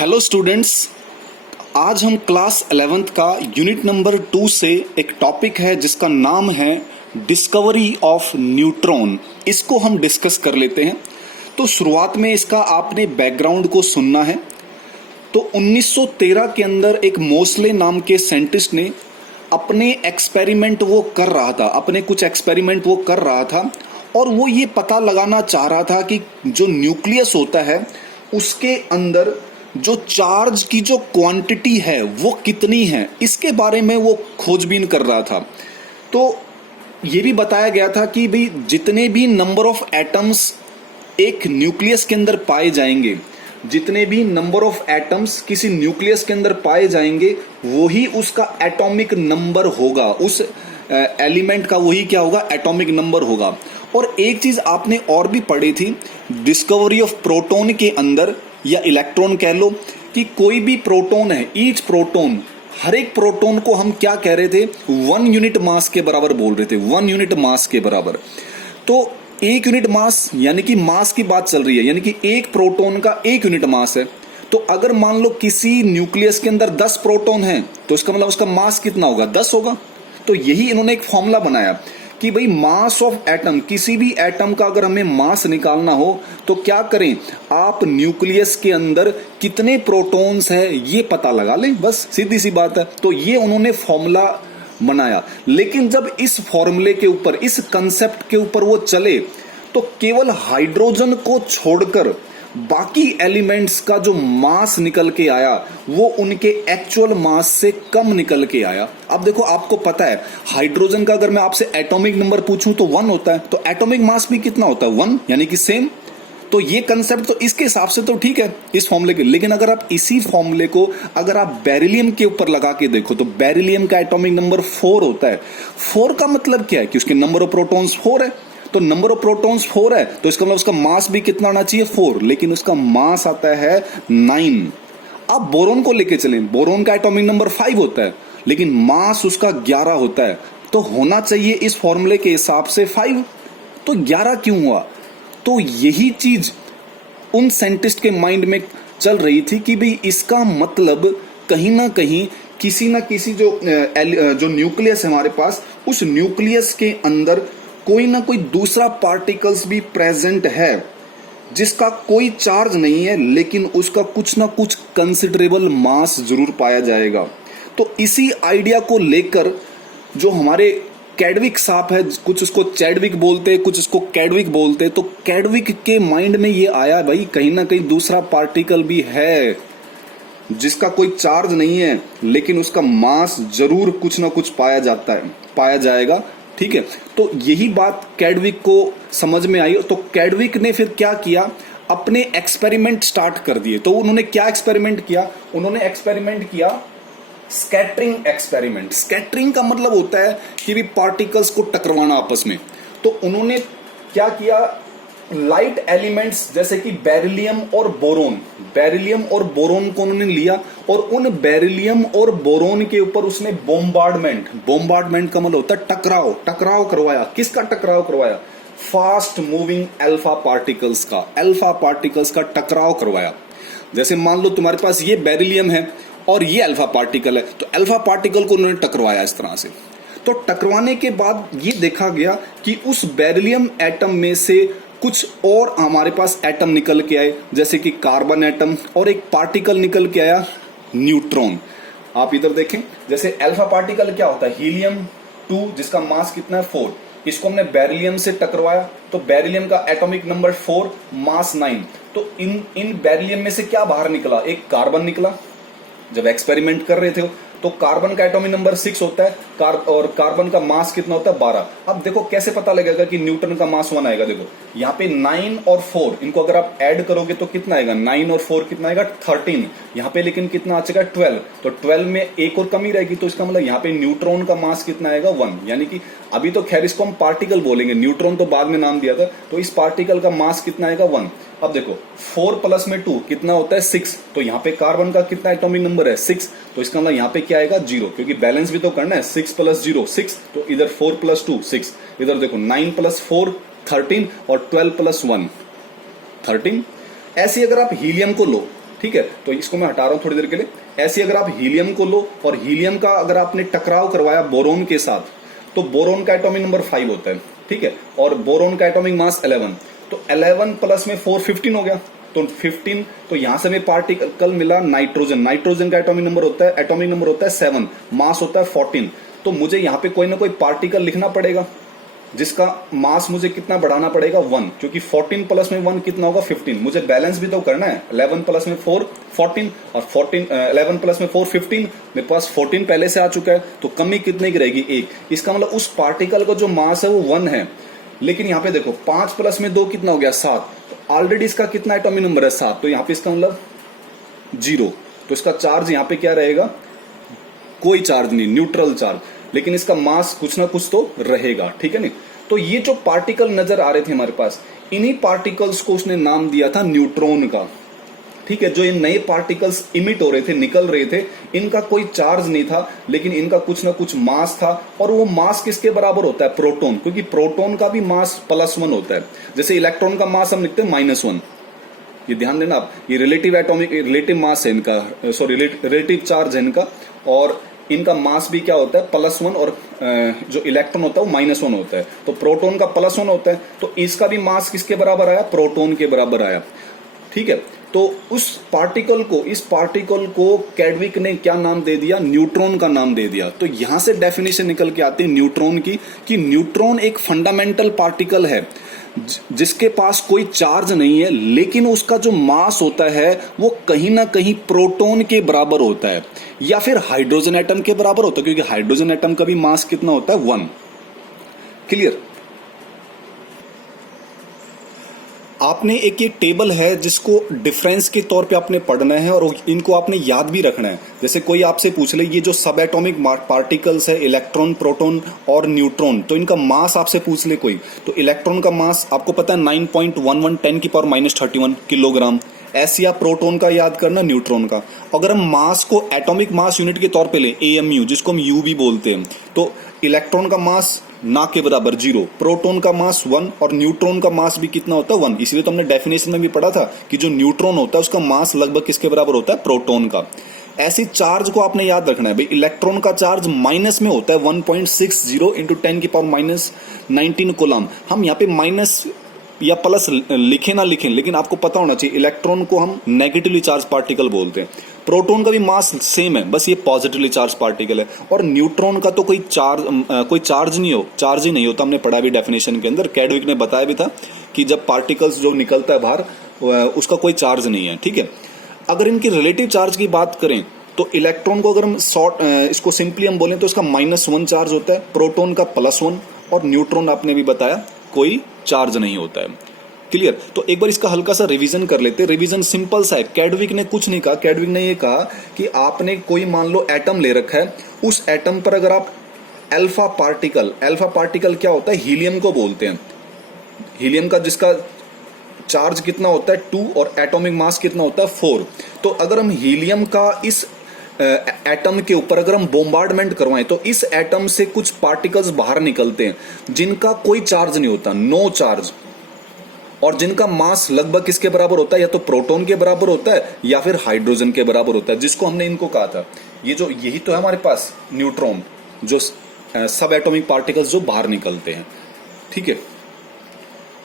Hello students, आज हम class 11th का यूनिट नंबर 2 से एक टॉपिक है जिसका नाम है डिस्कवरी ऑफ न्यूट्रॉन। इसको हम डिस्कस कर लेते हैं। तो शुरुआत में इसका आपने बैकग्राउंड को सुनना है। तो 1913 के अंदर एक मोसले नाम के साइंटिस्ट ने अपने एक्सपेरिमेंट वो कर रहा था और वो ये पता लगाना चाह रहा था कि जो न्यूक्लियस होता है उसके अंदर जो चार्ज की जो क्वांटिटी है वो कितनी है, इसके बारे में वो खोजबीन कर रहा था। तो ये भी बताया गया था कि भाई जितने भी नंबर ऑफ एटम्स एक न्यूक्लियस के अंदर पाए जाएंगे, जितने भी नंबर ऑफ एटम्स किसी न्यूक्लियस के अंदर पाए जाएंगे वही उसका एटॉमिक नंबर होगा, उस एलिमेंट का वही क्या होगा, एटॉमिक नंबर होगा। और एक चीज आपने और भी पढ़ी थी डिस्कवरी ऑफ प्रोटॉन के अंदर, या इलेक्ट्रॉन कह लो, कि कोई भी प्रोटॉन है, ईच प्रोटॉन, हर एक प्रोटॉन को हम क्या कह रहे थे, 1 यूनिट मास के बराबर बोल रहे थे, 1 यूनिट मास के बराबर। तो 1 यूनिट मास यानी कि मास की बात चल रही है, यानी कि एक प्रोटॉन का 1 यूनिट मास है। तो अगर मान लो किसी न्यूक्लियस के अंदर 10 प्रोटॉन है तो इसका मतलब उसका मास कितना होगा, 10 होगा। तो यही इन्होंने एक फॉर्मूला बनाया कि भाई मास ऑफ एटम, किसी भी एटम का अगर हमें मास निकालना हो तो क्या करें, आप न्यूक्लियस के अंदर कितने प्रोटॉन्स है ये पता लगा लें, बस सीधी सी बात है। तो ये उन्होंने फॉर्मूला बनाया। लेकिन जब इस फॉर्मूले के ऊपर, इस कंसेप्ट के ऊपर वो चले तो केवल हाइड्रोजन को छोड़कर बाकी एलिमेंट्स का जो मास निकल के आया वो उनके एक्चुअल मास से कम निकल के आया। अब देखो, आपको पता है हाइड्रोजन का अगर मैं आपसे एटॉमिक नंबर पूछूं तो 1 होता है, तो एटॉमिक मास भी कितना होता है, 1, यानी कि सेम। तो ये कंसेप्ट तो इसके हिसाब से तो ठीक है इस फॉर्मूले के। लेकिन अगर आप इसी फॉर्मूले को अगर आप बेरिलियम के ऊपर लगा के देखो तो बेरिलियम का एटॉमिक नंबर 4 होता है। 4 का मतलब क्या है कि उसके नंबर ऑफ प्रोटॉन्स 4 है। तो नंबर ऑफ प्रोटॉन्स 4 है तो इसका मतलब उसका मास भी कितना आना चाहिए, 4, लेकिन उसका मास आता है 9। अब बोरोन को लेके चलें, बोरोन का एटॉमिक नंबर 5 होता है लेकिन मास उसका 11 होता है। तो होना चाहिए इस फॉर्मूले के हिसाब से 5, तो 11 क्यों हुआ? तो यही चीज उन साइंटिस्ट के माइंड में चल रही थी कि भाई इसका मतलब कहीं ना कहीं किसी ना किसी जो न्यूक्लियस है हमारे पास, उस न्यूक्लियस के अंदर कोई ना कोई दूसरा पार्टिकल्स भी प्रेजेंट है जिसका कोई चार्ज नहीं है लेकिन उसका कुछ ना कुछ कंसिडरेबल मास जरूर पाया जाएगा। तो इसी आइडिया को लेकर जो हमारे कैडविक साहब है, कुछ उसको चैडविक बोलते हैं, कुछ उसको कैडविक बोलते हैं, तो कैडविक के माइंड में ये आया भाई कहीं ना कहीं दूसरा पार्टिकल भी है जिसका कोई चार्ज नहीं है लेकिन उसका मास जरूर कुछ ना कुछ पाया जाएगा। ठीक है, तो यही बात कैडविक को समझ में आई। तो कैडविक ने फिर क्या किया, अपने एक्सपेरिमेंट स्टार्ट कर दिए। तो उन्होंने क्या एक्सपेरिमेंट किया, उन्होंने एक्सपेरिमेंट किया स्कैटरिंग एक्सपेरिमेंट। स्कैटरिंग का मतलब होता है कि भी पार्टिकल्स को टकराना आपस में। तो उन्होंने क्या किया, लाइट एलिमेंट्स जैसे कि बेरिलियम और बोरोन को उन्होंने लिया और उन बेरिलियम और बोरोन के ऊपर उसने बोम्बार्डमेंट का मतलब होता है टकराव करवाया। किसका टकराव करवाया? फास्ट मूविंग अल्फा पार्टिकल्स का टकराव करवाया। जैसे मान लो तुम्हारे पास ये बेरिलियम है और ये अल्फा पार्टिकल है, तो अल्फा पार्टिकल को उन्होंने टकराया इस तरह से। तो टकराने के बाद ये देखा गया कि उस बेरिलियम एटम में से कुछ और हमारे पास एटम निकल के आए, जैसे कि कार्बन एटम, और एक पार्टिकल निकल के आया न्यूट्रॉन। आप इधर देखें, जैसे अल्फा पार्टिकल क्या होता है, हीलियम 2 जिसका मास कितना है 4, इसको हमने बेरिलियम से टकराया तो बेरिलियम का एटॉमिक नंबर 4, मास 9। तो इन बेरिलियम में से क्या बाहर निकला, एक कार्बन निकला। जब एक्सपेरिमेंट कर रहे थे तो कार्बन का एटॉमिक नंबर 6 होता है और कार्बन का मास कितना होता है 12। अब देखो कैसे पता लगेगा कि न्यूट्रॉन का मास 1 आएगा। देखो यहाँ पे 9 और 4 इनको अगर आप ऐड करोगे तो कितना आएगा, 9 और 4 कितना आएगा, 13। यहाँ पे लेकिन कितना आ जाएगा, 12। तो 12 में एक और कमी रहेगी, तो इसका मतलब यहाँ पे न्यूट्रॉन का मास कितना आएगा, 1। यानी कि अभी तो खैर इसको हम पार्टिकल बोलेंगे, न्यूट्रॉन तो बाद में नाम दिया था। तो इस पार्टिकल का मास कितना आएगा, 1। अब देखो 4 प्लस में 2 कितना होता है, 6। तो यहाँ पे कार्बन का कितना एटॉमिक नंबर है, 6। तो इसका मतलब यहाँ पे क्या आएगा, 0, क्योंकि बैलेंस भी तो करना है। 6 प्लस 0 6, तो इधर 4 प्लस 2 6, इधर देखो 9 प्लस 4 13 और 12 प्लस 1 13। ऐसे अगर आप हीलियम को लो ठीक है, तो इसको मैं हटा रहा हूं थोड़ी देर के लिए। ऐसे अगर आप हीलियम को लो और हीलियम का अगर आपने टकराव करवाया बोरोन के साथ, तो बोरोन का एटॉमिक नंबर 5 होता है, ठीक है, और बोरोन का एटॉमिक मास 11, तो 11 प्लस में 4 15 हो गया, तो 15, तो यहां से हमें पार्टिकल मिला नाइट्रोजन। नाइट्रोजन का एटॉमिक नंबर होता है 7, मास होता है 14। तो मुझे यहां पे कोई ना कोई पार्टिकल लिखना पड़ेगा जिसका मास मुझे कितना बढ़ाना पड़ेगा 1, क्योंकि 14 प्लस में 1 कितना होगा 15। मुझे बैलेंस भी तो करना है, 11 प्लस में 4 14 और 11 प्लस में 4 15, मेरे पास 14 पहले से आ चुका है, तो कमी कितने की रहेगी 1। इसका मतलब उस पार्टिकल का जो मास है वो 1 है। लेकिन यहाँ पे देखो 5 प्लस में 2 कितना हो गया 7, तो ऑलरेडी इसका कितना एटॉमिक नंबर है 7, तो यहाँ पे इसका मतलब 0, तो इसका चार्ज यहाँ पे क्या रहेगा, कोई चार्ज नहीं, न्यूट्रल चार्ज, लेकिन इसका मास कुछ ना कुछ तो रहेगा, ठीक है नहीं। तो ये जो पार्टिकल नजर आ रहे थे हमारे पास, इन्हीं पार्टिकल्स को उसने नाम दिया था न्यूट्रॉन का, ठीक है। जो ये नए पार्टिकल्स इमिट हो रहे थे, निकल रहे थे, इनका कोई चार्ज नहीं था, लेकिन इनका कुछ ना कुछ मास था। और वो मास किसके बराबर होता है, प्रोटॉन, क्योंकि प्रोटॉन का भी मास +1 होता है। जैसे इलेक्ट्रॉन का मास हम लिखते हैं -1, ये ध्यान देना आप, ये रिलेटिव मास है इनका, सॉरी रिलेटिव चार्ज है इनका, और इनका मास भी क्या होता है +1, और जो इलेक्ट्रॉन होता है वो -1 होता है। तो प्रोटॉन का +1 होता है, तो इसका भी मास किसके बराबर आया, प्रोटॉन के बराबर आया, ठीक है। तो इस पार्टिकल को कैडविक ने क्या नाम दे दिया, न्यूट्रॉन का नाम दे दिया। तो यहां से डेफिनेशन निकल के आती है न्यूट्रॉन की, कि न्यूट्रॉन एक फंडामेंटल पार्टिकल है जिसके पास कोई चार्ज नहीं है, लेकिन उसका जो मास होता है वो कहीं ना कहीं प्रोटॉन के बराबर होता है, या फिर हाइड्रोजन एटम के बराबर होता है, क्योंकि हाइड्रोजन एटम का भी मास कितना होता है 1। क्लियर। आपने एक ये टेबल है जिसको डिफरेंस के तौर पे आपने पढ़ना है, और इनको आपने याद भी रखना है। जैसे कोई आपसे पूछ ले ये जो सब एटॉमिक पार्टिकल्स है, इलेक्ट्रॉन, प्रोटॉन और न्यूट्रॉन, तो इनका मास आपसे पूछ ले कोई, तो इलेक्ट्रॉन का मास आपको पता है 9.11 10⁻³ किलोग्राम। ऐसे आप प्रोटॉन का याद करना, न्यूट्रॉन का। अगर हम मास को एटॉमिक मास यूनिट के तौर पे लें, AMU, जिसको हम U भी बोलते हैं, तो इलेक्ट्रॉन का मास ना के बराबर 0, प्रोटॉन का मास 1, और न्यूट्रॉन का मास भी कितना होता है 1। इसलिए तो हमने डेफिनेशन में भी पढ़ा था कि जो न्यूट्रॉन होता है उसका मास लगभग किसके बराबर होता है, प्रोटॉन का। ऐसी चार्ज को आपने याद रखना है भाई, इलेक्ट्रॉन का चार्ज माइनस में होता है 1.60 × 10⁻⁹ कूलम। हम यहाँ पे माइनस या प्लस लिखे ना लिखें, लेकिन आपको पता होना चाहिए इलेक्ट्रॉन को हम नेगेटिवली चार्ज पार्टिकल बोलते हैं। प्रोटॉन का भी मास सेम है, बस ये पॉजिटिवली चार्ज पार्टिकल है। और न्यूट्रॉन का तो कोई चार्ज ही नहीं होता, हमने पढ़ा भी डेफिनेशन के अंदर। कैडविक ने बताया भी था कि जब पार्टिकल्स जो निकलता है बाहर उसका कोई चार्ज नहीं है, ठीक है। अगर इनकी रिलेटिव चार्ज की बात करें तो इलेक्ट्रॉन को अगर हम इसको सिंपली हम बोलें तो इसका -1 चार्ज होता है, प्रोटॉन का +1, और न्यूट्रॉन आपने भी बताया कोई चार्ज नहीं होता है। क्लियर। तो एक बार इसका हल्का सा रिवीजन कर लेते हैं। रिवीजन सिंपल सा है, कैडविक ने कुछ नहीं कहा। कैडविक ने ये कहा कि आपने कोई मान लो एटम ले रखा है, उस एटम पर अगर आप अल्फा पार्टिकल क्या होता है, हीलियम को बोलते हैं। हीलियम का जिसका चार्ज कितना होता है 2 और एटॉमिक मास कितना होता है 4। तो अगर हम हीलियम का इस एटम के ऊपर अगर हम बोम्बार्डमेंट करवाएं तो इस एटम से कुछ पार्टिकल्स बाहर निकलते हैं जिनका कोई चार्ज नहीं होता, नो चार्ज, और जिनका मास लगभग किसके बराबर होता है, या तो प्रोटॉन के बराबर होता है या फिर हाइड्रोजन के बराबर होता है, जिसको हमने इनको कहा था। यही तो है हमारे पास न्यूट्रॉन, जो सब एटॉमिक पार्टिकल्स जो बाहर निकलते हैं, ठीक है।